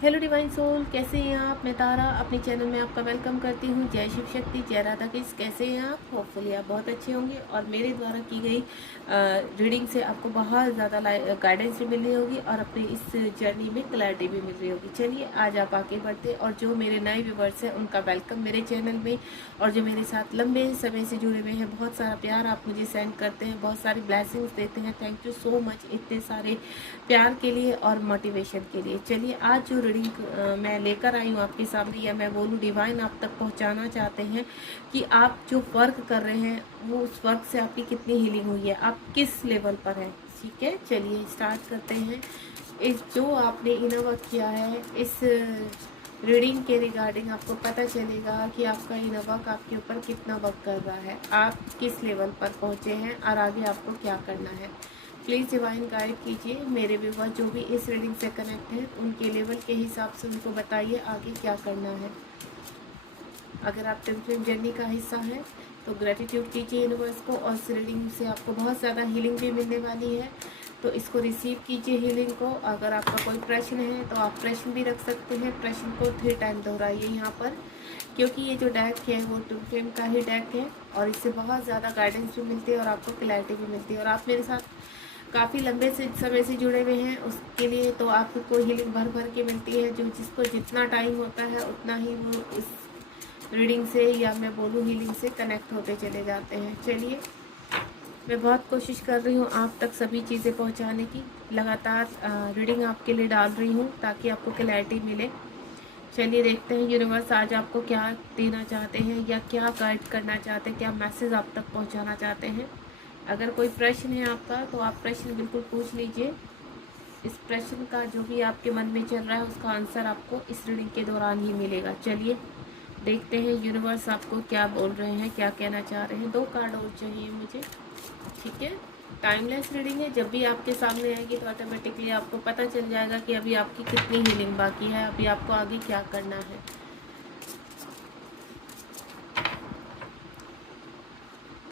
Hello divine soul, कैसे हैं आप? मैं तारा अपने चैनल में आपका वेलकम करती हूँ। जय शिव शक्ति, जय राधा कृष्ण। कैसे हैं आप? होपफुली आप बहुत अच्छे होंगे और मेरे द्वारा की गई रीडिंग से आपको बहुत ज़्यादा गाइडेंस भी मिल रही होगी और अपनी इस जर्नी में क्लैरिटी भी मिल रही होगी। चलिए आज आप आगे बढ़ते और जो मेरे नए व्यूवर्स हैं उनका वेलकम मेरे चैनल में, और जो मेरे साथ लंबे समय से जुड़े हुए हैं, बहुत सारा प्यार आप मुझे सेंड करते हैं, बहुत सारी ब्लेसिंग्स देते हैं। थैंक यू सो मच इतने सारे प्यार के लिए और मोटिवेशन के लिए। चलिए आज जो रीडिंग मैं लेकर आई हूँ आपके सामने, या मैं बोलूँ डिवाइन आप तक पहुँचाना चाहते हैं कि आप जो वर्क कर रहे हैं वो उस वर्क से आपकी कितनी हीलिंग हुई है, आप किस लेवल पर हैं। ठीक है, चलिए स्टार्ट करते हैं। इस जो आपने इनर वर्क किया है, इस रीडिंग के रिगार्डिंग आपको पता चलेगा कि आपका इनर वर्क आपके ऊपर कितना वर्क कर रहा है, आप किस लेवल पर पहुँचे हैं और आगे आपको क्या करना है। प्लीज़ डिवाइन गाइड कीजिए मेरे व्यूवर जो भी इस रीडिंग से कनेक्ट हैं, उनके लेवल के हिसाब से उनको बताइए आगे क्या करना है। अगर आप ट्विन जर्नी का हिस्सा है तो ग्रेटिट्यूड कीजिए यूनिवर्स को, और इस रीडिंग से आपको बहुत ज़्यादा हीलिंग भी मिलने वाली है, तो इसको रिसीव कीजिए हीलिंग को। अगर आपका कोई प्रश्न है तो आप प्रश्न भी रख सकते हैं, प्रश्न को 3 टाइम दोहराइए यहाँ पर, क्योंकि ये जो डेक है वो ट्विन फ्लेम का ही डेक है और इससे बहुत ज़्यादा गाइडेंस भी मिलती है और आपको क्लैरिटी भी मिलती है। और आप मेरे साथ काफ़ी लंबे से समय से जुड़े हुए हैं, उसके लिए तो आपको हीलिंग भर भर के मिलती है। जो जिसको जितना टाइम होता है उतना ही वो इस रीडिंग से, या मैं बोलूँ हीलिंग से, कनेक्ट होते चले जाते हैं। चलिए मैं बहुत कोशिश कर रही हूँ आप तक सभी चीज़ें पहुँचाने की, लगातार रीडिंग आपके लिए डाल रही हूँ ताकि आपको क्लैरिटी मिले। चलिए देखते हैं यूनिवर्स आज आपको क्या देना चाहते हैं, या क्या गाइड करना चाहते हैं, क्या मैसेज आप तक पहुँचाना चाहते हैं। अगर कोई प्रश्न है आपका तो आप प्रश्न बिल्कुल पूछ लीजिए। इस प्रश्न का जो भी आपके मन में चल रहा है उसका आंसर आपको इस रीडिंग के दौरान ही मिलेगा। चलिए देखते हैं यूनिवर्स आपको क्या बोल रहे हैं, क्या कहना चाह रहे हैं। 2 कार्ड और चाहिए मुझे। ठीक है, टाइमलेस रीडिंग है, जब भी आपके सामने आएगी तो ऑटोमेटिकली आपको पता चल जाएगा कि अभी आपकी कितनी हीलिंग बाकी है, अभी आपको आगे क्या करना है।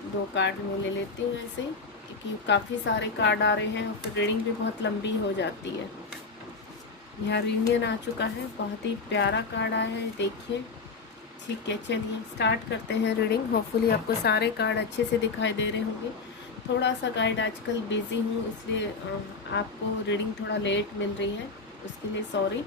दो कार्ड मैं ले लेती हूँ ऐसे, क्योंकि काफ़ी सारे कार्ड आ रहे हैं और फिर रीडिंग भी बहुत लंबी हो जाती है। यहाँ रीनियन आ चुका है, बहुत ही प्यारा कार्ड आया है, देखिए। ठीक है, चलिए स्टार्ट करते हैं रीडिंग। होपफुली आपको सारे कार्ड अच्छे से दिखाई दे रहे होंगे। थोड़ा सा गाइड आजकल बिजी हूँ, इसलिए आपको रीडिंग थोड़ा लेट मिल रही है, उसके लिए सॉरी।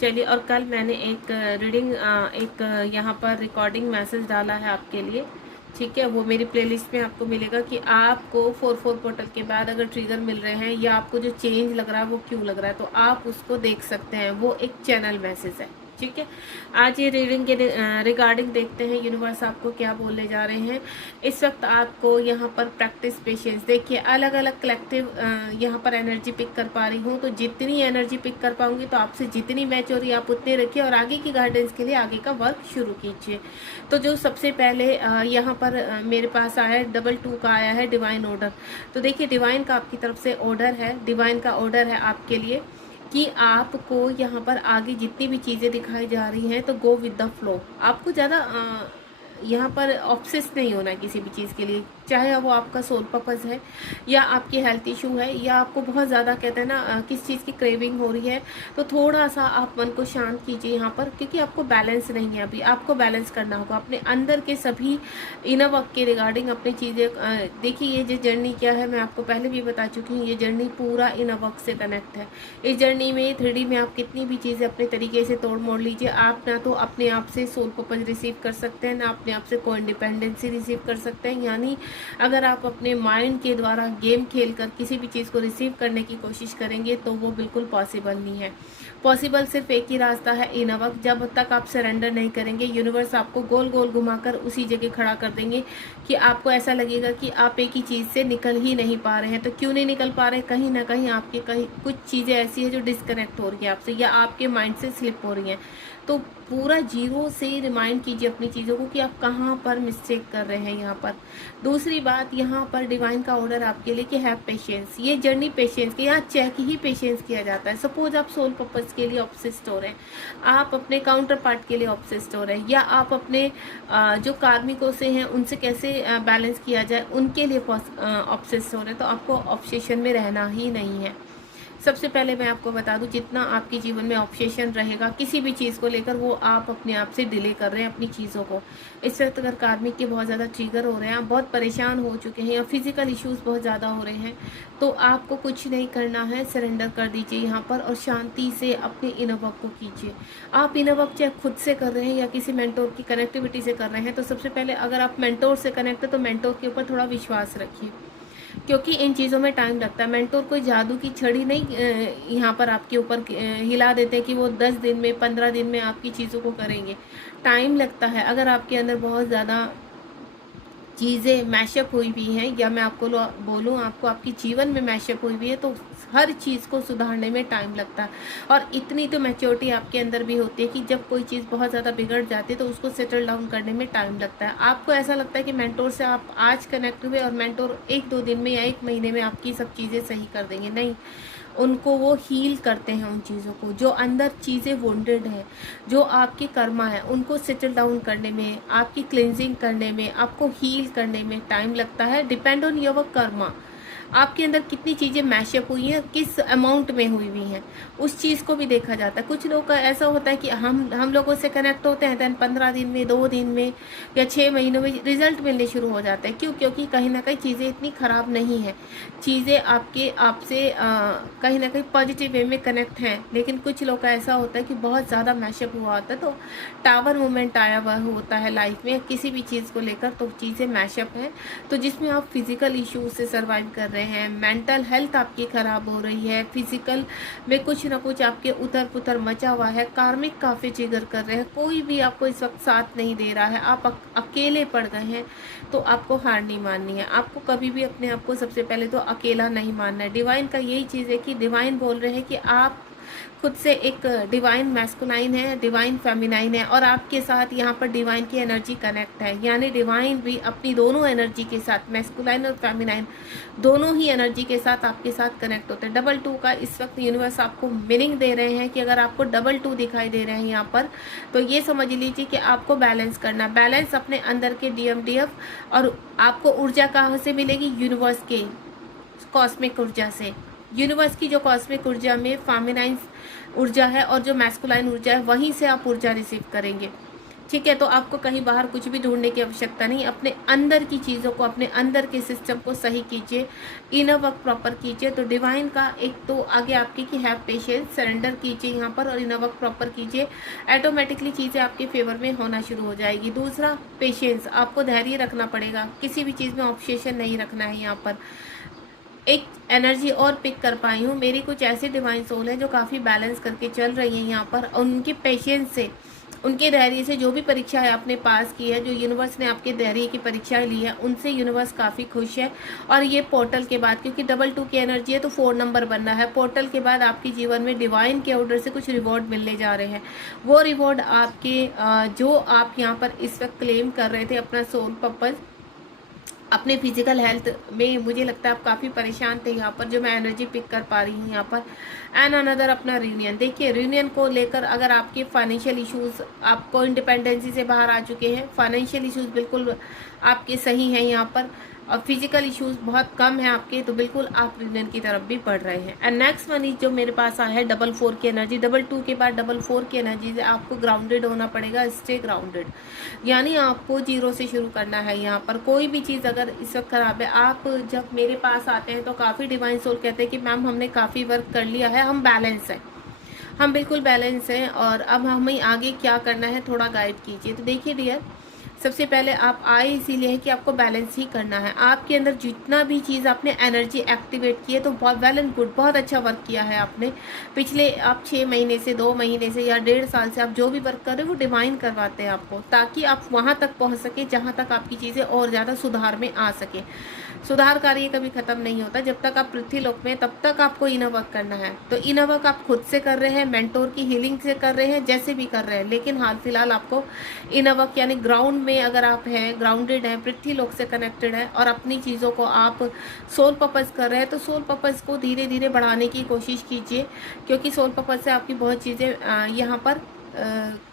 चलिए, और कल मैंने एक रीडिंग एक यहाँ पर रिकॉर्डिंग मैसेज डाला है आपके लिए। ठीक है, वो मेरी प्लेलिस्ट में आपको मिलेगा कि आपको 4-4 पोर्टल के बाद अगर ट्रिगर मिल रहे हैं या आपको जो चेंज लग रहा है वो क्यों लग रहा है, तो आप उसको देख सकते हैं। वो एक चैनल मैसेज है। ठीक है, आज ये रीडिंग के रिगार्डिंग देखते हैं यूनिवर्स आपको क्या बोलने जा रहे हैं। इस वक्त आपको यहाँ पर प्रैक्टिस पेशेंस, देखिए अलग अलग कलेक्टिव यहाँ पर एनर्जी पिक कर पा रही हूँ, तो जितनी एनर्जी पिक कर पाऊंगी तो आपसे जितनी मैच हो रही है आप उतने रखिए और आगे की गाइडेंस के लिए आगे का वर्क शुरू कीजिए। तो जो सबसे पहले यहाँ पर मेरे पास आया है, डबल 2 का आया है, डिवाइन ऑर्डर। तो देखिए डिवाइन का आपकी तरफ से ऑर्डर है, डिवाइन का ऑर्डर है आपके लिए कि आपको यहाँ पर आगे जितनी भी चीज़ें दिखाई जा रही हैं तो गो विद द फ्लो। आपको ज़्यादा यहाँ पर ऑब्सेस नहीं होना है किसी भी चीज़ के लिए, चाहे वो आपका सोल पर्पस है या आपकी हेल्थ इशू है या आपको बहुत ज़्यादा कहते हैं ना किस चीज़ की क्रेविंग हो रही है, तो थोड़ा सा आप मन को शांत कीजिए यहाँ पर, क्योंकि आपको बैलेंस नहीं है अभी। आपको बैलेंस करना होगा अपने अंदर के सभी इनर वर्क के रिगार्डिंग अपनी चीज़ें। देखिए ये जो जर्नी क्या है, मैं आपको पहले भी बता चुकी हूँ, ये जर्नी पूरा इनर वर्क से कनेक्ट है। इस जर्नी में 3D में आप कितनी भी चीज़ें अपने तरीके से तोड़ मोड़ लीजिए, आप ना तो अपने आप से सोल पर्पस रिसीव कर सकते हैं, ना अपने आप से को इंडिपेंडेंसी रिसीव कर सकते हैं। यानी अगर आप अपने माइंड के द्वारा गेम खेलकर किसी भी चीज़ को रिसीव करने की कोशिश करेंगे तो वो बिल्कुल पॉसिबल नहीं है। पॉसिबल सिर्फ एक ही रास्ता है, इनर वर्क। जब तक आप सरेंडर नहीं करेंगे यूनिवर्स आपको गोल गोल घुमाकर उसी जगह खड़ा कर देंगे कि आपको ऐसा लगेगा कि आप एक ही चीज़ से निकल ही नहीं पा रहे हैं। तो क्यों नहीं निकल पा रहे हैं? कहीं ना कहीं आपके कहीं कुछ चीज़ें ऐसी है जो डिस्कनेक्ट हो रही है आपसे, या आपके माइंड से स्लिप हो रही हैं। तो पूरा जीरो से रिमाइंड कीजिए अपनी चीज़ों को कि आप कहाँ पर मिस्टेक कर रहे हैं यहाँ पर। दूसरी बात, यहाँ पर डिवाइन का ऑर्डर आपके लिए कि हैव पेशेंस। ये जर्नी पेशेंस की, यहाँ चेक ही पेशेंस किया जाता है। सपोज आप सोल पर्पस के लिए ऑब्सेस्ड हो रहे हैं, आप अपने काउंटर पार्ट के लिए ऑब्सेस्ड हो रहे हैं, या आप अपने जो कार्मिकों से हैं उनसे कैसे बैलेंस किया जाए उनके लिए ऑब्सेस्ड हो रहे हैं, तो आपको ऑब्सेशन में रहना ही नहीं है। सबसे पहले मैं आपको बता दूं, जितना आपके जीवन में ऑब्सेशन रहेगा किसी भी चीज़ को लेकर, वो आप अपने आप से डिले कर रहे हैं अपनी चीज़ों को। इस वक्त अगर कार्मिक के बहुत ज़्यादा ट्रिगर हो रहे हैं, आप बहुत परेशान हो चुके हैं या फिजिकल इश्यूज बहुत ज़्यादा हो रहे हैं, तो आपको कुछ नहीं करना है, सरेंडर कर दीजिए यहाँ पर और शांति से अपने इनर वर्क को कीजिए। आप इनर वर्क चाहे खुद से कर रहे हैं या किसी मेंटोर की कनेक्टिविटी से कर रहे हैं, तो सबसे पहले अगर आप मेंटोर से कनेक्ट है तो मेंटोर के ऊपर थोड़ा विश्वास रखिए, क्योंकि इन चीज़ों में टाइम लगता है। मेंटोर कोई जादू की छड़ी नहीं यहाँ पर आपके ऊपर हिला देते हैं कि वो 10 दिन में 15 दिन में आपकी चीज़ों को करेंगे। टाइम लगता है। अगर आपके अंदर बहुत ज़्यादा चीज़ें मैशअप हुई हुई हैं, या मैं आपको बोलूँ आपको आपकी जीवन में मैशअप हुई हुई है, तो हर चीज़ को सुधारने में टाइम लगता है। और इतनी तो मैच्योरिटी आपके अंदर भी होती है कि जब कोई चीज़ बहुत ज़्यादा बिगड़ जाती है तो उसको सेटल डाउन करने में टाइम लगता है। आपको ऐसा लगता है कि मेंटोर से आप आज कनेक्ट हुए और मेंटोर 1-2 दिन में या 1 महीने में आपकी सब चीज़ें सही कर देंगे, नहीं। उनको वो हील करते हैं उन चीज़ों को, जो अंदर चीज़ें वुंडेड हैं, जो आपके कर्मा है, उनको सेटल डाउन करने में, आपकी क्लिनजिंग करने में, आपको हील करने में टाइम लगता है। डिपेंड ऑन योर कर्मा, आपके अंदर कितनी चीज़ें मैशअप हुई हैं, किस अमाउंट में हुई हुई हैं, उस चीज़ को भी देखा जाता है। कुछ लोग का ऐसा होता है कि हम लोगों से कनेक्ट होते हैं, दैन 15 दिन में, 2 दिन में या 6 महीनों में रिजल्ट मिलने शुरू हो जाते हैं। क्यों? क्योंकि कहीं ना कहीं चीज़ें इतनी ख़राब नहीं है, चीज़ें आपसे कहीं ना कहीं पॉजिटिव वे में कनेक्ट हैं। लेकिन कुछ लोग का ऐसा होता है कि बहुत ज़्यादा मैशअप हुआ होता है, तो टावर मोमेंट आया हुआ होता है लाइफ में किसी भी चीज़ को लेकर, तो चीज़ें मैशअप हैं, तो जिसमें आप फिजिकल इश्यूज से सर्वाइव कर रहे हैं, मेंटल हेल्थ आपकी ख़राब हो रही है, फिजिकल में कुछ ना कुछ आपके उतर पुतर मचा हुआ है, कार्मिक काफ़ी ट्रिगर कर रहे हैं, कोई भी आपको इस वक्त साथ नहीं दे रहा है, आप अकेले पड़ गए हैं, तो आपको हार नहीं माननी है। आपको कभी भी अपने आप को सबसे पहले तो अकेला नहीं मानना है। डिवाइन का यही चीज़ है कि डिवाइन बोल रहे हैं कि आप खुद से एक डिवाइन मैस्कुलाइन है, डिवाइन फेमिनाइन है, और आपके साथ यहाँ पर डिवाइन की एनर्जी कनेक्ट है। यानी डिवाइन भी अपनी दोनों एनर्जी के साथ, मैस्कुलाइन और फेमिनाइन दोनों ही एनर्जी के साथ आपके साथ कनेक्ट होते हैं। डबल 2 का इस वक्त यूनिवर्स आपको मीनिंग दे रहे हैं कि अगर आपको डबल 2 दिखाई दे रहे हैं यहाँ पर, तो ये समझ लीजिए कि आपको बैलेंस करना, बैलेंस अपने अंदर के DMDF, और आपको ऊर्जा कहाँ से मिलेगी? यूनिवर्स के कॉस्मिक ऊर्जा से। यूनिवर्स की जो कॉस्मिक ऊर्जा में फेमिनाइन ऊर्जा है और जो मैस्कुलाइन ऊर्जा है, वहीं से आप ऊर्जा रिसीव करेंगे। ठीक है, तो आपको कहीं बाहर कुछ भी ढूंढने की आवश्यकता नहीं। अपने अंदर की चीज़ों को, अपने अंदर के सिस्टम को सही कीजिए, इनर वर्क प्रॉपर कीजिए। तो डिवाइन का एक तो आगे आपकी कि हैव पेशेंस, सरेंडर कीजिए यहाँ पर और इनर वर्क प्रॉपर कीजिए, ऑटोमेटिकली चीज़ें आपके फेवर में होना शुरू हो जाएगी। दूसरा, पेशेंस, आपको धैर्य रखना पड़ेगा, किसी भी चीज़ में ऑब्सेशन नहीं रखना है। यहाँ पर एक एनर्जी और पिक कर पाई हूँ, मेरी कुछ ऐसे डिवाइन सोल है जो काफ़ी बैलेंस करके चल रही हैं यहाँ पर, और उनके पेशेंस से, उनके धैर्य से, जो भी परीक्षा है आपने पास की है, जो यूनिवर्स ने आपके धैर्य की परीक्षाएं ली है, उनसे यूनिवर्स काफ़ी खुश है। और ये पोर्टल के बाद, क्योंकि डबल 2 की एनर्जी है तो 4 नंबर बनना है, पोर्टल के बाद आपके जीवन में डिवाइन के ऑर्डर से कुछ रिवॉर्ड मिलने जा रहे हैं। वो रिवॉर्ड आपके जो आप यहाँ पर इस वक्त क्लेम कर रहे थे अपना सोल पर्पज, अपने फिजिकल हेल्थ में, मुझे लगता है आप काफ़ी परेशान थे यहाँ पर, जो मैं एनर्जी पिक कर पा रही हूँ यहाँ पर। एंड अनदर अपना रियूनियन, देखिए रियूनियन को लेकर अगर आपके फाइनेंशियल इश्यूज, आपको इंडिपेंडेंसी से बाहर आ चुके हैं, फाइनेंशियल इश्यूज बिल्कुल आपके सही हैं यहाँ पर, और फिजिकल इश्यूज बहुत कम है आपके, तो बिल्कुल आप रियूनियन की तरफ भी बढ़ रहे हैं। एंड नेक्स्ट वन जो मेरे पास आया है डबल 4 की एनर्जी, डबल 2 के बाद डबल 4 की एनर्जी से आपको ग्राउंडेड होना पड़ेगा, स्टे ग्राउंडेड, यानी आपको 0 से शुरू करना है। यहाँ पर कोई भी चीज़ अगर इस वक्त खराब है, आप जब मेरे पास आते हैं तो काफ़ी डिवाइन सोल कहते हैं कि मैम हमने काफ़ी वर्क कर लिया है, हम बैलेंस हैं, हम बिल्कुल बैलेंस हैं, और अब हमें आगे क्या करना है थोड़ा गाइड कीजिए। तो देखिए डियर, सबसे पहले आप आए इसीलिए है कि आपको बैलेंस ही करना है। आपके अंदर जितना भी चीज़ आपने एनर्जी एक्टिवेट की है, तो बहुत वेल एंड गुड, बहुत अच्छा वर्क किया है आपने। पिछले आप 6 महीने से, 2 महीने से या 1.5 साल से आप जो भी वर्क कर रहे हो वो डिवाइन करवाते हैं आपको, ताकि आप वहाँ तक पहुँच सके जहाँ तक आपकी चीज़ें और ज़्यादा सुधार में आ सके। सुधार कार्य कभी ख़त्म नहीं होता, जब तक आप पृथ्वी लोक में, तब तक आपको इनर वर्क करना है। तो इनर वर्क आप खुद से कर रहे हैं, मेंटोर की हीलिंग से कर रहे हैं, जैसे भी कर रहे हैं, लेकिन हाल फिलहाल आपको इनर वर्क यानी ग्राउंड में अगर आप हैं, ग्राउंडेड हैं, पृथ्वी लोक से कनेक्टेड है, और अपनी चीज़ों को आप सोल पर्पस कर रहे हैं, तो सोल पर्पस को धीरे धीरे बढ़ाने की कोशिश कीजिए, क्योंकि सोल पर्पस से आपकी बहुत चीज़ें यहाँ पर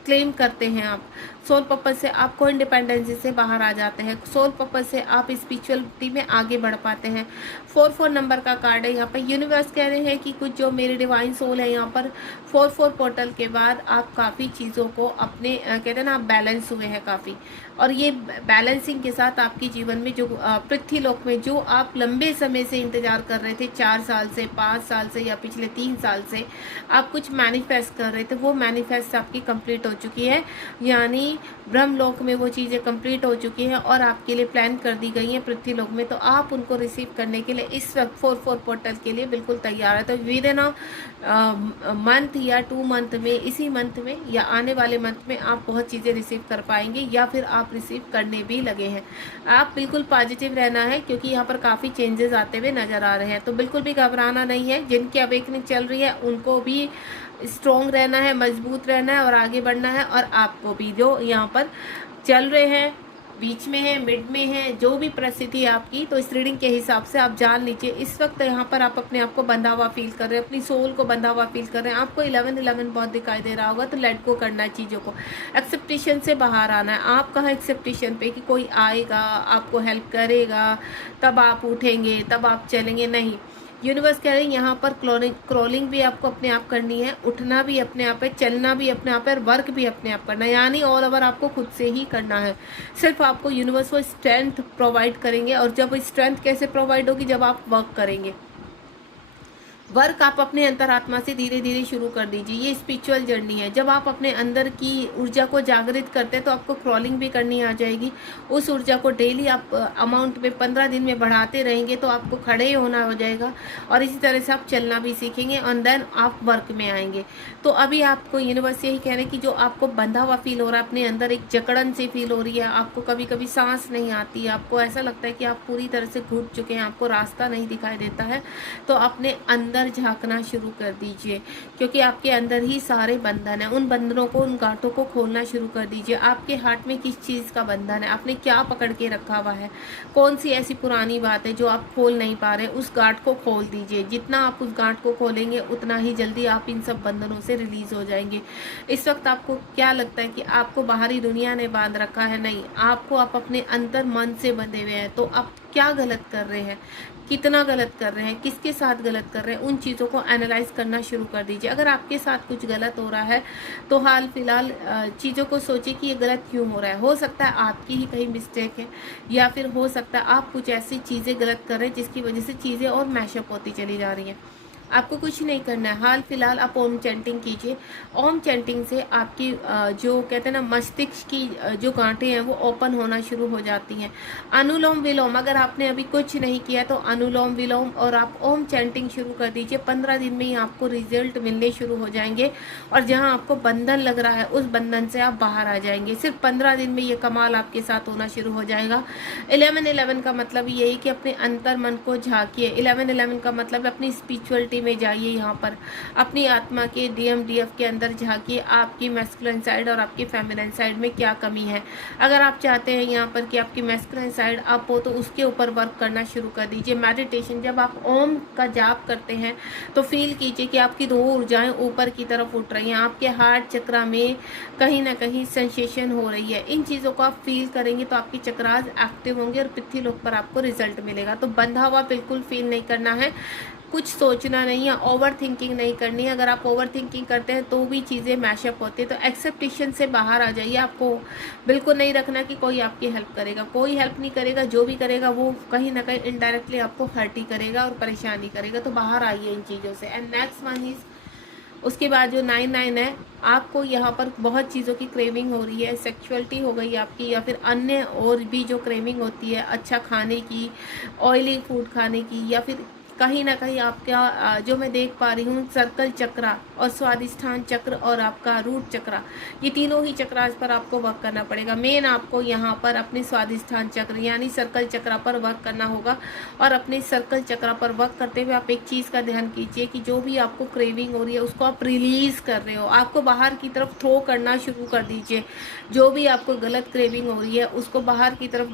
क्लेम करते हैं आप। सोल पर्पस से आपको इंडिपेंडेंसी से बाहर आ जाते हैं। सोल पर्पस से आप स्पिरिचुअलिटी में आगे बढ़ पाते हैं। 44 नंबर का कार्ड है। यहाँ पर यूनिवर्स कह रहे हैं कि कुछ जो मेरी डिवाइन सोल है, यहाँ पर 44 पोर्टल के बाद आप काफ़ी चीज़ों को अपने कहते हैं ना, आप बैलेंस हुए हैं काफ़ी। और ये बैलेंसिंग के साथ आपके जीवन में जो पृथ्वी लोक में जो आप लंबे समय से इंतजार कर रहे थे, 4 साल से, 5 साल से या पिछले 3 साल से आप कुछ मैनिफेस्ट कर रहे थे, वो मैनिफेस्ट आपकी कंप्लीट हो चुकी है। यानी ब्रह्मलोक में वो चीज़ें कंप्लीट हो चुकी हैं और आपके लिए प्लान कर दी गई हैं पृथ्वी लोक में। तो आप उनको रिसीव करने के लिए इस वक्त 44 पोर्टल के लिए बिल्कुल तैयार है। तो विद इन मंथ या 2 मंथ में, इसी मंथ में या आने वाले मंथ में आप बहुत चीज़ें रिसीव कर पाएंगे या फिर आप रिसीव करने भी लगे हैं। आप बिल्कुल पॉजिटिव रहना है क्योंकि यहाँ पर काफ़ी चेंजेस आते हुए नज़र आ रहे हैं। तो बिल्कुल भी घबराना नहीं है। जिनकी अवेकनिंग चल रही है उनको भी स्ट्रॉन्ग रहना है, मजबूत रहना है और आगे बढ़ना है। और आपको भी जो यहाँ पर चल रहे हैं, बीच में है, मिड में है, जो भी परिस्थिति है आपकी, तो इस रीडिंग के हिसाब से आप जान लीजिए इस वक्त यहाँ पर आप अपने आप को बंधा हुआ फील कर रहे हैं, अपनी सोल को बंधा हुआ फील कर रहे हैं। आपको 11-11 बहुत दिखाई दे रहा होगा। तो लेट गो करना है चीज़ों को, एक्सेप्टेशन से बाहर आना है। आप कहाँ एक्सेप्टेशन पे कि कोई आएगा आपको हेल्प करेगा तब आप उठेंगे, तब आप चलेंगे, नहीं। यूनिवर्स कह रहे हैं यहाँ पर क्रॉलिंग भी आपको अपने आप करनी है, उठना भी अपने आप है, चलना भी अपने आप है और वर्क भी अपने आप करना है। यानी ऑल ओवर आपको खुद से ही करना है। सिर्फ आपको यूनिवर्स वो स्ट्रेंथ प्रोवाइड करेंगे। और जब स्ट्रेंथ कैसे प्रोवाइड होगी, जब आप वर्क करेंगे। वर्क आप अपने अंतरात्मा से धीरे धीरे शुरू कर दीजिए। ये स्पिरिचुअल जर्नी है। जब आप अपने अंदर की ऊर्जा को जागृत करते हैं तो आपको क्रॉलिंग भी करनी आ जाएगी। उस ऊर्जा को डेली आप अमाउंट में 15 दिन में बढ़ाते रहेंगे तो आपको खड़े होना हो जाएगा और इसी तरह से आप चलना भी सीखेंगे और देन आप वर्क में आएंगे। तो अभी आपको यूनिवर्स यही कह रहे हैं कि जो आपको बंधा हुआ फील हो रहा है, अपने अंदर एक जकड़न सी फील हो रही है, आपको कभी कभी सांस नहीं आती, आपको ऐसा लगता है कि आप पूरी तरह से घुट चुके हैं, आपको रास्ता नहीं दिखाई देता है, तो अपने अंदर झांकना शुरू कर दीजिए क्योंकि आपके अंदर ही सारे बंधन है। उन बंधनों को, उन गांठों को खोलना शुरू कर दीजिए। आपके हार्ट में किस चीज़ का बंधन है, आपने क्या पकड़ के रखा हुआ है, कौन सी ऐसी पुरानी बात है जो आप खोल नहीं पा रहे, उस गांठ को खोल दीजिए। जितना आप उस गांठ को खोलेंगे उतना ही जल्दी आप इन सब बंधनों से रिलीज हो जाएंगे। इस वक्त आपको क्या लगता है कि आपको बाहरी दुनिया ने बांध रखा है? नहीं, आपको आप अपने अंतर मन से बंधे हुए हैं। तो आप क्या गलत कर रहे हैं, कितना गलत कर रहे हैं, किसके साथ गलत कर रहे हैं, उन चीज़ों को एनालाइज करना शुरू कर दीजिए। अगर आपके साथ कुछ गलत हो रहा है तो हाल फिलहाल चीज़ों को सोचिए कि ये गलत क्यों हो रहा है। हो सकता है आपकी ही कहीं मिस्टेक है या फिर हो सकता है आप कुछ ऐसी चीज़ें गलत कर रहे हैं जिसकी वजह से चीज़ें और मैशअप होती चली जा रही हैं। आपको कुछ नहीं करना है। हाल फिलहाल आप ओम चैंटिंग कीजिए। ओम चैंटिंग से आपकी जो कहते हैं ना, मस्तिष्क की जो गांठें हैं वो ओपन होना शुरू हो जाती हैं। अनुलोम विलोम, अगर आपने अभी कुछ नहीं किया तो अनुलोम विलोम और आप ओम चैंटिंग शुरू कर दीजिए। 15 दिन में ही आपको रिजल्ट मिलने शुरू हो जाएंगे और जहां आपको बंधन लग रहा है उस बंधन से आप बाहर आ जाएंगे। सिर्फ 15 दिन में ये कमाल आपके साथ होना शुरू हो जाएगा। 11-11 का मतलब यही कि अपने अंतर मन को झांकिए। 11-11 का मतलब अपनी स्पिरिचुअलिटी में जाइए। यहाँ पर अपनी आत्मा के DMDF के अंदर झांकिए, आपकी मैस्कुलिन साइड और आपकी फेमिनिन साइड में क्या कमी है। अगर आप चाहते हैं यहाँ पर कि आपकी मैस्कुलिन साइड अप हो तो उसके ऊपर वर्क करना शुरू कर दीजिए। मेडिटेशन, जब आप ओम का जाप करते हैं तो फील कीजिए कि आपकी 2 ऊर्जाएं ऊपर की तरफ उठ रही हैं। आपके हार्ट चक्रा में कहीं ना कहीं सेंसेशन हो रही है। इन चीज़ों को आप फील करेंगे तो आपकी चक्रास एक्टिव होंगे और पृथ्वी लोक पर आपको रिजल्ट मिलेगा। तो बंधा हुआ बिल्कुल फील नहीं करना है, कुछ सोचना नहीं है, ओवर थिंकिंग नहीं करनी है। अगर आप ओवर थिंकिंग करते हैं तो भी चीज़ें मैशअप होती है। तो एक्सेप्टेशन से बाहर आ जाइए। आपको बिल्कुल नहीं रखना कि कोई आपकी हेल्प करेगा, कोई हेल्प नहीं करेगा। जो भी करेगा वो कहीं ना कहीं इनडायरेक्टली आपको हर्ट ही करेगा और परेशानी करेगा। तो बाहर आइए इन चीज़ों से। एंड नेक्स्ट वन इज, उसके बाद जो 9-9 है, आपको यहाँ पर बहुत चीज़ों की क्रेविंग हो रही है। सेक्सुअलिटी हो गई आपकी या फिर अन्य और भी जो क्रेविंग होती है, अच्छा खाने की, ऑयली फूड खाने की, या फिर कहीं ना कहीं आपका जो मैं देख पा रही हूँ सर्कल चक्रा और स्वादिष्ठान चक्र और आपका रूट चक्रा, ये तीनों ही चक्रास पर आपको वर्क करना पड़ेगा। मेन आपको यहाँ पर अपने स्वादिष्ठान चक्र यानी सर्कल चक्रा पर वर्क करना होगा। और अपने सर्कल चक्रा पर वर्क करते हुए आप एक चीज़ का ध्यान कीजिए कि जो भी आपको क्रेविंग हो रही है उसको आप रिलीज़ कर रहे हो, आपको बाहर की तरफ थ्रो करना शुरू कर दीजिए। जो भी आपको गलत क्रेविंग हो रही है उसको बाहर की तरफ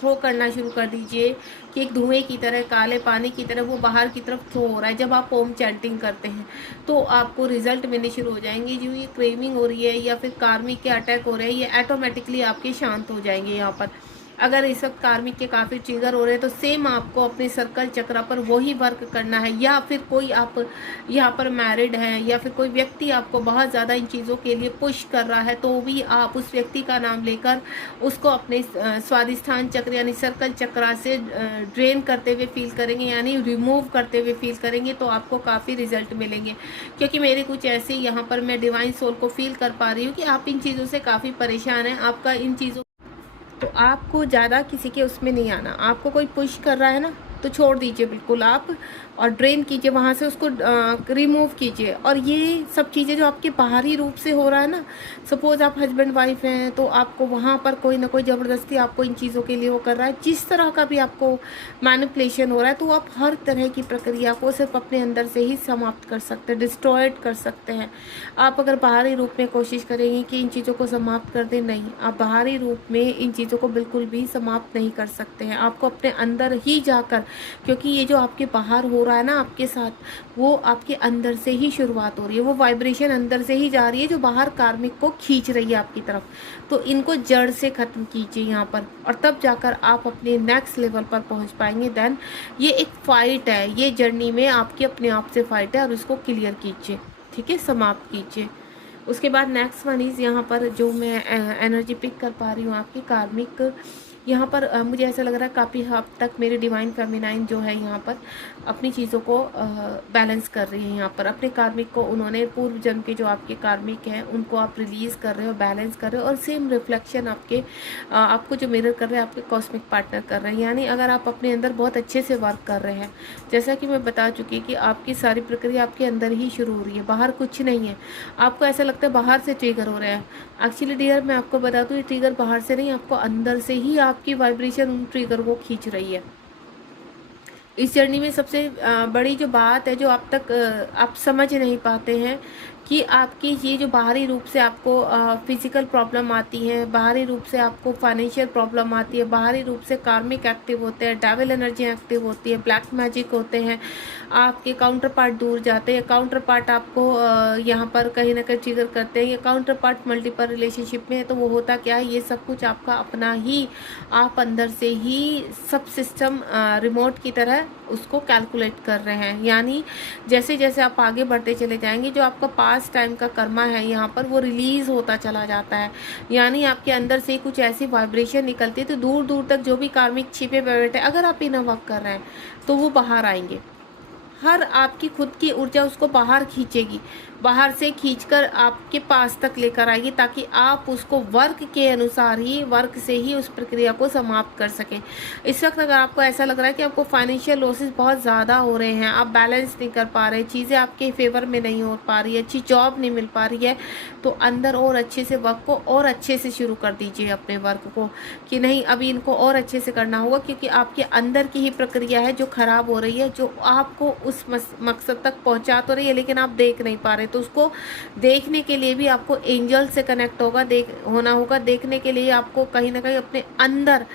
थ्रो करना शुरू कर दीजिए कि एक धुएं की तरह, काले पानी की तरह वो बाहर की तरफ थ्रो हो रहा है। जब आप ओम चैंटिंग करते हैं तो आपको रिजल्ट मिलने शुरू हो जाएंगे। जो ये क्रेविंग हो रही है या फिर कार्मिक के अटैक हो रहे हैं, ये ऑटोमेटिकली आपके शांत हो जाएंगे। यहाँ पर अगर इस वक्त कार्मिक के काफ़ी ट्रिगर हो रहे हैं तो सेम आपको अपने सर्कल चक्र पर वही वर्क करना है। या फिर कोई आप यहाँ पर मैरिड हैं या फिर कोई व्यक्ति आपको बहुत ज़्यादा इन चीज़ों के लिए पुश कर रहा है, तो भी आप उस व्यक्ति का नाम लेकर उसको अपने स्वादिष्ठान चक्र यानी सर्कल चक्र से ड्रेन करते हुए फील करेंगे, यानी रिमूव करते हुए फील करेंगे, तो आपको काफ़ी रिजल्ट मिलेंगे। क्योंकि मेरे कुछ ऐसे यहाँ पर मैं डिवाइन सोल को फील कर पा रही हूँ कि आप इन चीज़ों से काफ़ी परेशान हैं। आपका इन चीज़ों तो आपको ज़्यादा किसी के उसमें नहीं आना। आपको कोई पुश कर रहा है ना, तो छोड़ दीजिए बिल्कुल आप, और ड्रेन कीजिए वहाँ से, उसको रिमूव कीजिए। और ये सब चीज़ें जो आपके बाहरी रूप से हो रहा है ना, सपोज आप हस्बैंड वाइफ हैं तो आपको वहाँ पर कोई ना कोई ज़बरदस्ती आपको इन चीज़ों के लिए वो कर रहा है, जिस तरह का भी आपको मैनिपुलेशन हो रहा है, तो आप हर तरह की प्रक्रिया को सिर्फ अपने अंदर से ही समाप्त कर सकते हैं, डिस्ट्रॉयड कर सकते हैं। आप अगर बाहरी रूप में कोशिश करेंगे कि इन चीज़ों को समाप्त कर दें, नहीं, आप बाहरी रूप में इन चीज़ों को बिल्कुल भी समाप्त नहीं कर सकते हैं। आपको अपने अंदर ही जाकर, क्योंकि ये जो आपके बाहर हो रहा है ना आपके साथ, वो आपके अंदर से ही शुरुआत हो रही है। वो वाइब्रेशन अंदर से ही जा रही है जो बाहर कार्मिक को खींच रही है आपकी तरफ। तो इनको जड़ से ख़त्म कीजिए यहाँ पर, और तब जाकर आप अपने नेक्स्ट लेवल पर पहुँच पाएंगे। देन ये एक फाइट है, ये जर्नी में आपकी अपने आप से फाइट है, और उसको क्लियर कीजिए, ठीक है, समाप्त कीजिए। उसके बाद नेक्स्ट वन इज़ यहाँ पर जो मैं एनर्जी पिक कर पा रही हूँ आपकी कार्मिक, यहाँ पर मुझे ऐसा लग रहा है काफ़ी हद तक मेरी डिवाइन फेमिनाइन जो है यहाँ पर अपनी चीज़ों को बैलेंस कर रही है। यहाँ पर अपने कार्मिक को उन्होंने पूर्व जन्म के जो आपके कार्मिक हैं उनको आप रिलीज़ कर रहे हो, बैलेंस कर रहे हो, और सेम रिफ्लेक्शन आपको जो मिरर कर रहे हैं आपके कॉस्मिक पार्टनर कर रहे हैं। यानी अगर आप अपने अंदर बहुत अच्छे से वर्क कर रहे हैं, जैसा कि मैं बता चुकी कि आपकी सारी प्रक्रिया आपके अंदर ही शुरू हो रही है, बाहर कुछ नहीं है। आपको ऐसा लगता है बाहर से ट्रिगर हो रहा है, एक्चुअली डियर मैं आपको बता दूँ, ये ट्रिगर बाहर से नहीं, आपको अंदर से ही आपकी वाइब्रेशन उन ट्रिगर को खींच रही है। इस जर्नी में सबसे बड़ी जो बात है जो अब तक आप समझ नहीं पाते हैं कि आपकी ये जो बाहरी रूप से आपको फिजिकल प्रॉब्लम आती है, बाहरी रूप से आपको फाइनेंशियल प्रॉब्लम आती है, बाहरी रूप से कार्मिक एक्टिव होते हैं, डेविल एनर्जी एक्टिव होती है, ब्लैक मैजिक होते हैं, आपके काउंटर पार्ट दूर जाते हैं, काउंटर पार्ट आपको यहाँ पर कहीं ना कहीं ट्रिगर करते हैं। ये काउंटर पार्ट मल्टीपल रिलेशनशिप में है, तो वो होता क्या है, ये सब कुछ आपका अपना ही, आप अंदर से ही सब सिस्टम रिमोट की तरह उसको कैलकुलेट कर रहे हैं। यानी जैसे जैसे आप आगे बढ़ते चले जाएंगे, जो आपका पास्ट टाइम का कर्मा है यहाँ पर वो रिलीज़ होता चला जाता है। यानी आपके अंदर से कुछ ऐसी वाइब्रेशन निकलती है, तो दूर दूर तक जो भी कार्मिक छिपे बैठे, अगर आप इनर वर्क कर रहे हैं तो वो बाहर आएंगे। हर आपकी खुद की ऊर्जा उसको बाहर खींचेगी, बाहर से खींचकर आपके पास तक लेकर आएगी, ताकि आप उसको वर्क के अनुसार ही, वर्क से ही उस प्रक्रिया को समाप्त कर सकें। इस वक्त अगर आपको ऐसा लग रहा है कि आपको फाइनेंशियल लॉसेस बहुत ज़्यादा हो रहे हैं, आप बैलेंस नहीं कर पा रहे, चीज़ें आपके फेवर में नहीं हो पा रही है, अच्छी जॉब नहीं मिल पा रही है, तो अंदर और अच्छे से वर्क को और अच्छे से शुरू कर दीजिए अपने वर्क को, कि नहीं अभी इनको और अच्छे से करना होगा, क्योंकि आपके अंदर की ही प्रक्रिया है जो ख़राब हो रही है, जो आपको उस मकसद तक पहुँचा तो रही है लेकिन आप देख नहीं पा रहे। तो उसको देखने के लिए भी आपको एंजल से कनेक्ट होना होगा। देखने के लिए आपको कहीं ना कहीं अपने अंदर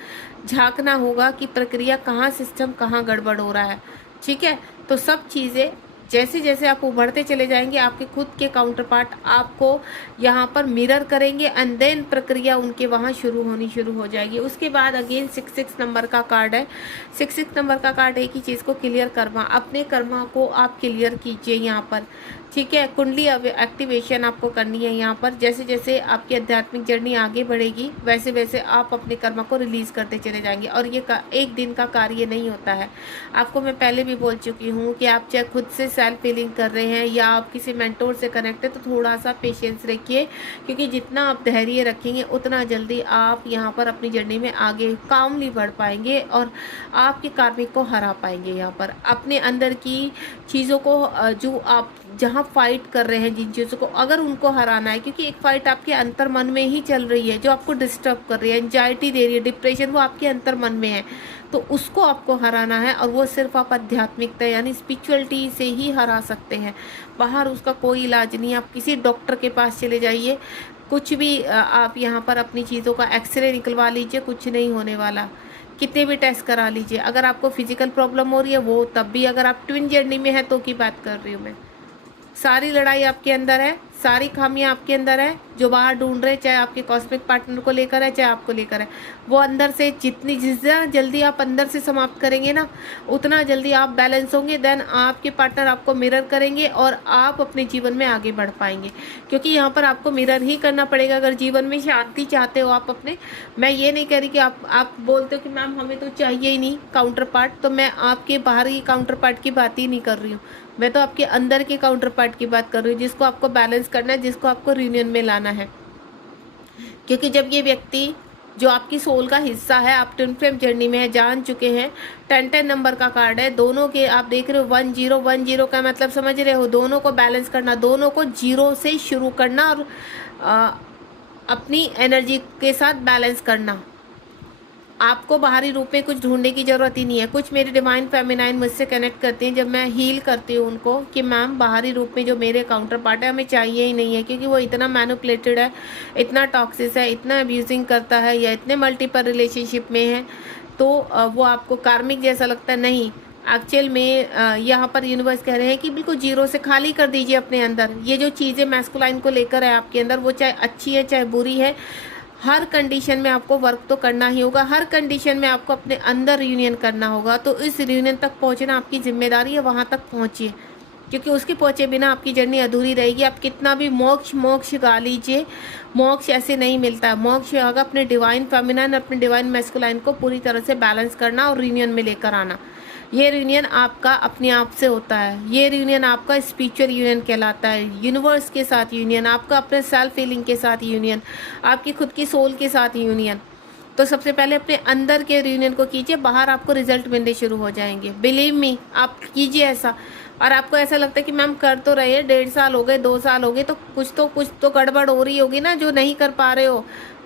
झांकना होगा कि प्रक्रिया कहाँ, सिस्टम कहाँ गड़बड़ हो रहा है, ठीक है। तो सब चीज़ें जैसे जैसे आप उभरते चले जाएंगे, आपके खुद के काउंटर पार्ट आपको यहाँ पर मिरर करेंगे, एंड देन प्रक्रिया उनके वहाँ शुरू हो जाएगी। उसके बाद अगेन 66 नंबर का कार्ड है। 66 नंबर का कार्ड एक ही चीज़ को क्लियर कर्मा, अपने कर्मा को आप क्लियर कीजिए यहाँ पर, ठीक है। कुंडली एक्टिवेशन आपको करनी है यहाँ पर। जैसे जैसे आपकी आध्यात्मिक जर्नी आगे बढ़ेगी वैसे वैसे आप अपने कर्मा को रिलीज़ करते चले जाएंगे, और ये एक दिन का कार्य नहीं होता है। आपको मैं पहले भी बोल चुकी हूँ कि आप चाहे खुद से सेल्फ हीलिंग कर रहे हैं या आप किसी मेंटोर से कनेक्ट है, तो थोड़ा सा पेशेंस रखिए, क्योंकि जितना आप धैर्य रखेंगे उतना जल्दी आप यहाँ पर अपनी जर्नी में आगे कामली बढ़ पाएंगे, और आपके कार्मिक को हरा पाएंगे। यहाँ पर अपने अंदर की चीज़ों को जो आप जहाँ फाइट कर रहे हैं, जिन चीज़ों को अगर उनको हराना है, क्योंकि एक फाइट आपके अंतर मन में ही चल रही है जो आपको डिस्टर्ब कर रही है, एंजाइटी दे रही है, डिप्रेशन, वो आपके अंतर मन में है, तो उसको आपको हराना है। और वो सिर्फ आप आध्यात्मिकता यानी स्पिरिचुअलिटी से ही हरा सकते हैं, बाहर उसका कोई इलाज नहीं। आप किसी डॉक्टर के पास चले जाइए, कुछ भी आप यहाँ पर अपनी चीज़ों का एक्सरे निकलवा लीजिए, कुछ नहीं होने वाला, कितने भी टेस्ट करा लीजिए। अगर आपको फिजिकल प्रॉब्लम हो रही है वो तब भी, अगर आप ट्विन जर्नी में है तो की बात कर रही हूँ मैं। सारी लड़ाई आपके अंदर है, सारी खामियां आपके अंदर है जो बाहर ढूंढ रहे, चाहे आपके कॉस्मिक पार्टनर को लेकर है चाहे आपको लेकर है। वो अंदर से जितना जल्दी आप अंदर से समाप्त करेंगे ना, उतना जल्दी आप बैलेंस होंगे। देन आपके पार्टनर आपको मिरर करेंगे और आप अपने जीवन में आगे बढ़ पाएंगे। क्योंकि यहाँ पर आपको मिरर ही करना पड़ेगा अगर जीवन में शांति चाहते हो आप अपने। मैं ये नहीं कह रही कि आप बोलते हो कि मैम हमें तो चाहिए ही नहीं काउंटर पार्ट, तो मैं आपके बाहर की काउंटर पार्ट की बात ही नहीं कर रही हूँ। मैं तो आपके अंदर के काउंटर पार्ट की बात कर रही हूँ, जिसको आपको बैलेंस करना है, जिसको आपको रियूनियन में लाना है। क्योंकि जब ये व्यक्ति जो आपकी सोल का हिस्सा है, आप ट्विन फ्लेम जर्नी में है, जान चुके हैं, 10-10 नंबर का कार्ड है, दोनों के आप देख रहे हो 10-10 का मतलब समझ रहे हो, दोनों को बैलेंस करना, दोनों को जीरो से शुरू करना और अपनी एनर्जी के साथ बैलेंस करना। आपको बाहरी रूप में कुछ ढूंढने की ज़रूरत ही नहीं है। कुछ मेरे डिवाइन फेमिनाइन मुझसे कनेक्ट करते हैं जब मैं हील करती हूँ उनको कि मैम बाहरी रूप में जो मेरे काउंटर पार्ट है हमें चाहिए ही नहीं है, क्योंकि वो इतना मैनिपुलेटेड है, इतना टॉक्सिक है, इतना अब्यूजिंग करता है या इतने मल्टीपल रिलेशनशिप में है, तो वो आपको कार्मिक जैसा लगता है। नहीं, एक्चुअल में यहाँ पर यूनिवर्स कह रहे हैं कि बिल्कुल जीरो से खाली कर दीजिए अपने अंदर। ये जो चीज़ें मैस्कुलाइन को लेकर है आपके अंदर, वो चाहे अच्छी है चाहे बुरी है, हर कंडीशन में आपको वर्क तो करना ही होगा, हर कंडीशन में आपको अपने अंदर रियूनियन करना होगा। तो इस रियूनियन तक पहुंचना आपकी जिम्मेदारी है, वहां तक पहुंचिए, क्योंकि उसके पहुंचे बिना आपकी जर्नी अधूरी रहेगी। आप कितना भी मोक्ष गा लीजिए, मोक्ष ऐसे नहीं मिलता है। मोक्ष होगा अपने डिवाइन फेमिनाइन, अपने डिवाइन मैस्कुलाइन को पूरी तरह से बैलेंस करना और रियूनियन में लेकर आना। ये यूनियन आपका अपने आप से होता है, ये यूनियन आपका स्पिरिचुअल यूनियन कहलाता है। यूनिवर्स के साथ यूनियन, आपका अपने सेल्फ फीलिंग के साथ यूनियन, आपकी खुद की सोल के साथ यूनियन। तो सबसे पहले अपने अंदर के यूनियन को कीजिए, बाहर आपको रिजल्ट मिलने शुरू हो जाएंगे। बिलीव मी, आप कीजिए ऐसा। और आपको ऐसा लगता है कि मैम कर तो रहे हैं, 1.5 साल हो गए, 2 साल हो गए, तो कुछ तो गड़बड़ हो रही होगी ना जो नहीं कर पा रहे हो,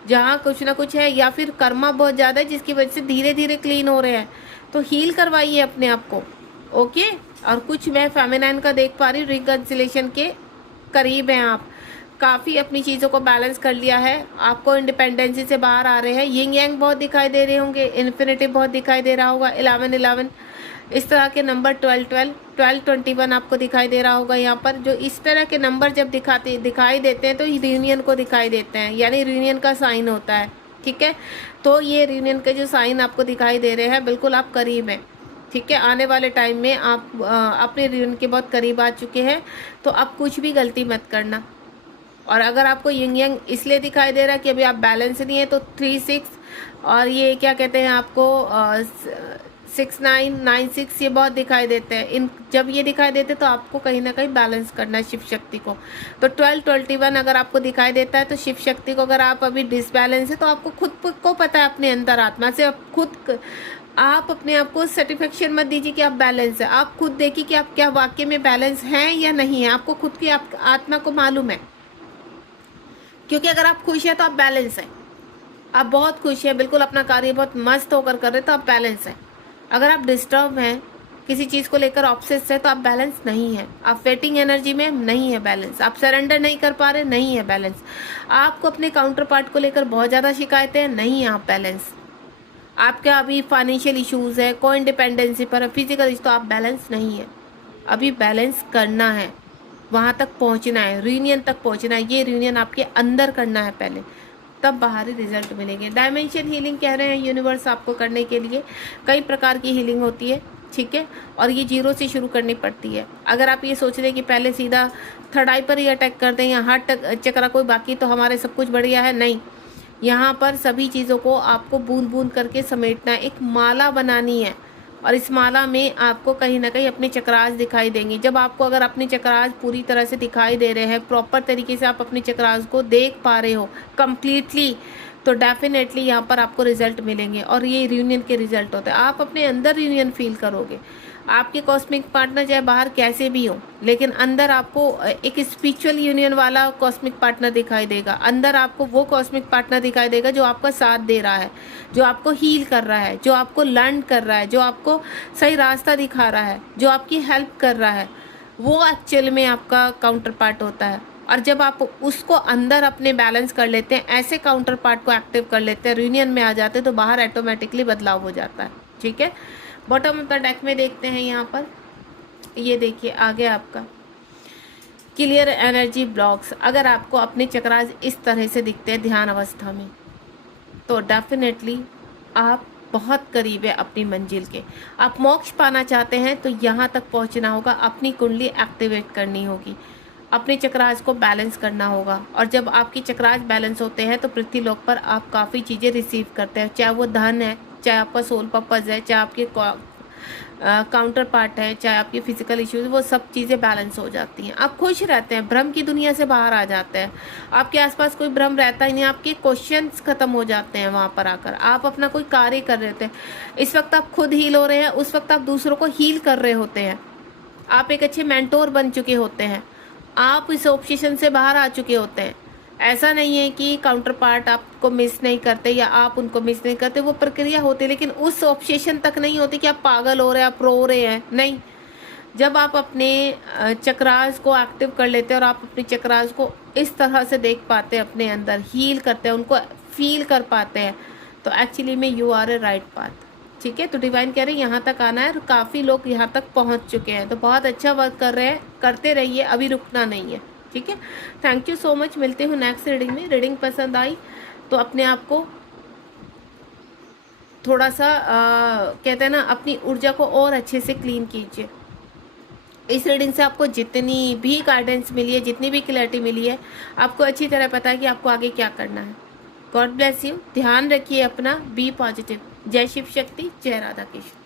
जहाँ कुछ ना कुछ है, या फिर कर्मा बहुत ज़्यादा है जिसकी वजह से धीरे धीरे क्लीन हो रहे हैं। तो हील करवाइए अपने आप को, ओके। और कुछ मैं फेमिनाइन का देख पा रही हूँ, रिकंसिलेशन के करीब हैं आप, काफ़ी अपनी चीज़ों को बैलेंस कर लिया है, आपको इंडिपेंडेंसी से बाहर आ रहे हैं। यिंग यांग बहुत दिखाई दे रहे होंगे, इन्फिनिटी बहुत दिखाई दे रहा होगा, 11-11 इस तरह के नंबर, 12-21 आपको दिखाई दे रहा होगा। यहाँ पर जो इस तरह के नंबर जब दिखाई देते हैं तो रियूनियन को दिखाई देते हैं, यानी रियूनियन का साइन होता है, ठीक है। तो ये रियूनियन के जो साइन आपको दिखाई दे रहे हैं, बिल्कुल आप करीब हैं, ठीक है। आने वाले टाइम में आप अपने रियूनियन के बहुत करीब आ चुके हैं, तो अब कुछ भी गलती मत करना। और अगर आपको यिंग यांग इसलिए दिखाई दे रहा है कि अभी आप बैलेंस नहीं है, तो 3-6 और ये क्या कहते हैं आपको 6-9-9-6 ये बहुत दिखाई देते हैं। इन जब ये दिखाई देते तो आपको कहीं ना कहीं बैलेंस करना है शिव शक्ति को। तो 12-21 अगर आपको दिखाई देता है तो शिव शक्ति को, अगर आप अभी डिसबैलेंस है तो आपको खुद को पता है, अपने अंदर आत्मा से आप अपने आप को सेटिस्फेक्शन मत दीजिए कि आप बैलेंस है। आप खुद देखिए कि आप क्या वाकई में बैलेंस हैं या नहीं है, आपको खुद की आत्मा को मालूम है। क्योंकि अगर आप खुश हैं तो आप बैलेंस हैं, आप बहुत खुश हैं, बिल्कुल अपना कार्य बहुत मस्त होकर कर रहे तो आप बैलेंस हैं। अगर आप डिस्टर्ब हैं, किसी चीज़ को लेकर ऑब्सेस है, तो आप बैलेंस नहीं है। आप वेटिंग एनर्जी में नहीं है बैलेंस, आप सरेंडर नहीं कर पा रहे, नहीं है बैलेंस। आपको अपने काउंटर पार्ट को लेकर बहुत ज़्यादा शिकायतें हैं, नहीं है आप बैलेंस। आपका अभी फाइनेंशियल इश्यूज़ है, को इंडिपेंडेंसी पर, फिजिकल, तो आप बैलेंस नहीं है। अभी बैलेंस करना है, वहाँ तक पहुँचना है, रियूनियन तक पहुँचना है। ये रियूनियन आपके अंदर करना है पहले, तब बाहरी रिजल्ट मिलेंगे। डायमेंशन हीलिंग कह रहे हैं यूनिवर्स आपको करने के लिए। कई प्रकार की हीलिंग होती है, ठीक है, और ये 0 से शुरू करनी पड़ती है। अगर आप ये सोच रहे कि पहले सीधा थर्ड आई पर ही अटैक कर दें या हार्ट चक्रा कोई बाकी तो हमारे सब कुछ बढ़िया है, नहीं। यहाँ पर सभी चीज़ों को आपको बूंद बूंद करके समेटना है, एक माला बनानी है। और इस माला में आपको कहीं ना कहीं अपने चक्रास दिखाई देंगे। जब आपको अगर अपने चक्रास पूरी तरह से दिखाई दे रहे हैं, प्रॉपर तरीके से आप अपने चक्रास को देख पा रहे हो कम्प्लीटली, तो डेफिनेटली यहाँ पर आपको रिजल्ट मिलेंगे। और ये रियूनियन के रिजल्ट होते हैं, आप अपने अंदर रियूनियन फील करोगे। आपके कॉस्मिक पार्टनर चाहे बाहर कैसे भी हो, लेकिन अंदर आपको एक स्पिरिचुअल यूनियन वाला कॉस्मिक पार्टनर दिखाई देगा। अंदर आपको वो कॉस्मिक पार्टनर दिखाई देगा जो आपका साथ दे रहा है, जो आपको हील कर रहा है, जो आपको लर्न कर रहा है, जो आपको सही रास्ता दिखा रहा है, जो आपकी हेल्प कर रहा है। वो एक्चुअल में आपका काउंटर पार्ट होता है। और जब आप उसको अंदर अपने बैलेंस कर लेते हैं, ऐसे काउंटर पार्ट को एक्टिव कर लेते हैं, यूनियन में आ जाते हैं, तो बाहर ऑटोमेटिकली बदलाव हो जाता है। ठीक है, बॉटम ऑफ द डेक में देखते हैं यहाँ पर, ये देखिए आगे आपका क्लियर एनर्जी ब्लॉक्स। अगर आपको अपने चक्रास इस तरह से दिखते हैं ध्यान अवस्था में, तो डेफिनेटली आप बहुत करीब है अपनी मंजिल के। आप मोक्ष पाना चाहते हैं तो यहाँ तक पहुँचना होगा, अपनी कुंडली एक्टिवेट करनी होगी, अपने चक्रास को बैलेंस करना होगा। और जब आपकी चक्रास बैलेंस होते हैं तो पृथ्वी लोक पर आप काफ़ी चीज़ें रिसीव करते हैं, चाहे वो धन है, चाहे आपका सोल पर्पज़ है, चाहे आपके काउंटर पार्ट है, चाहे आपके फिजिकल इश्यूज, वो सब चीज़ें बैलेंस हो जाती हैं। आप खुश रहते हैं, भ्रम की दुनिया से बाहर आ जाते हैं, आपके आसपास कोई भ्रम रहता ही नहीं, आपके क्वेश्चंस खत्म हो जाते हैं। वहाँ पर आकर आप अपना कोई कार्य कर रहे थे, इस वक्त आप खुद हील हो रहे हैं, उस वक्त आप दूसरों को हील कर रहे होते हैं, आप एक अच्छे मेंटोर बन चुके होते हैं, आप इस ऑब्सेशन से बाहर आ चुके होते हैं। ऐसा नहीं है कि काउंटर पार्ट आपको मिस नहीं करते या आप उनको मिस नहीं करते, वो प्रक्रिया होती है, लेकिन उस ऑब्सेशन तक नहीं होती कि आप पागल हो रहे हैं, आप रो रहे हैं, नहीं। जब आप अपने चक्रास को एक्टिव कर लेते हैं और आप अपने चक्रास को इस तरह से देख पाते हैं, अपने अंदर हील करते हैं, उनको फील कर पाते हैं, तो एक्चुअली में you are a right path. ठीक है, तो डिवाइन कह रहे हैं यहाँ तक आना है, और काफ़ी लोग यहाँ तक पहुँच चुके हैं, तो बहुत अच्छा वर्क कर रहे हैं, करते रहिए, अभी रुकना नहीं है। ठीक है, थैंक यू सो मच, मिलते हूँ नेक्स्ट रीडिंग में। रीडिंग पसंद आई तो अपने आप को थोड़ा सा कहते हैं ना, अपनी ऊर्जा को और अच्छे से क्लीन कीजिए। इस रीडिंग से आपको जितनी भी गाइडेंस मिली है, जितनी भी क्लैरिटी मिली है, आपको अच्छी तरह पता है कि आपको आगे क्या करना है। गॉड ब्लेस यू, ध्यान रखिए अपना, बी पॉजिटिव। जय शिव शक्ति, जय राधा कृष्ण।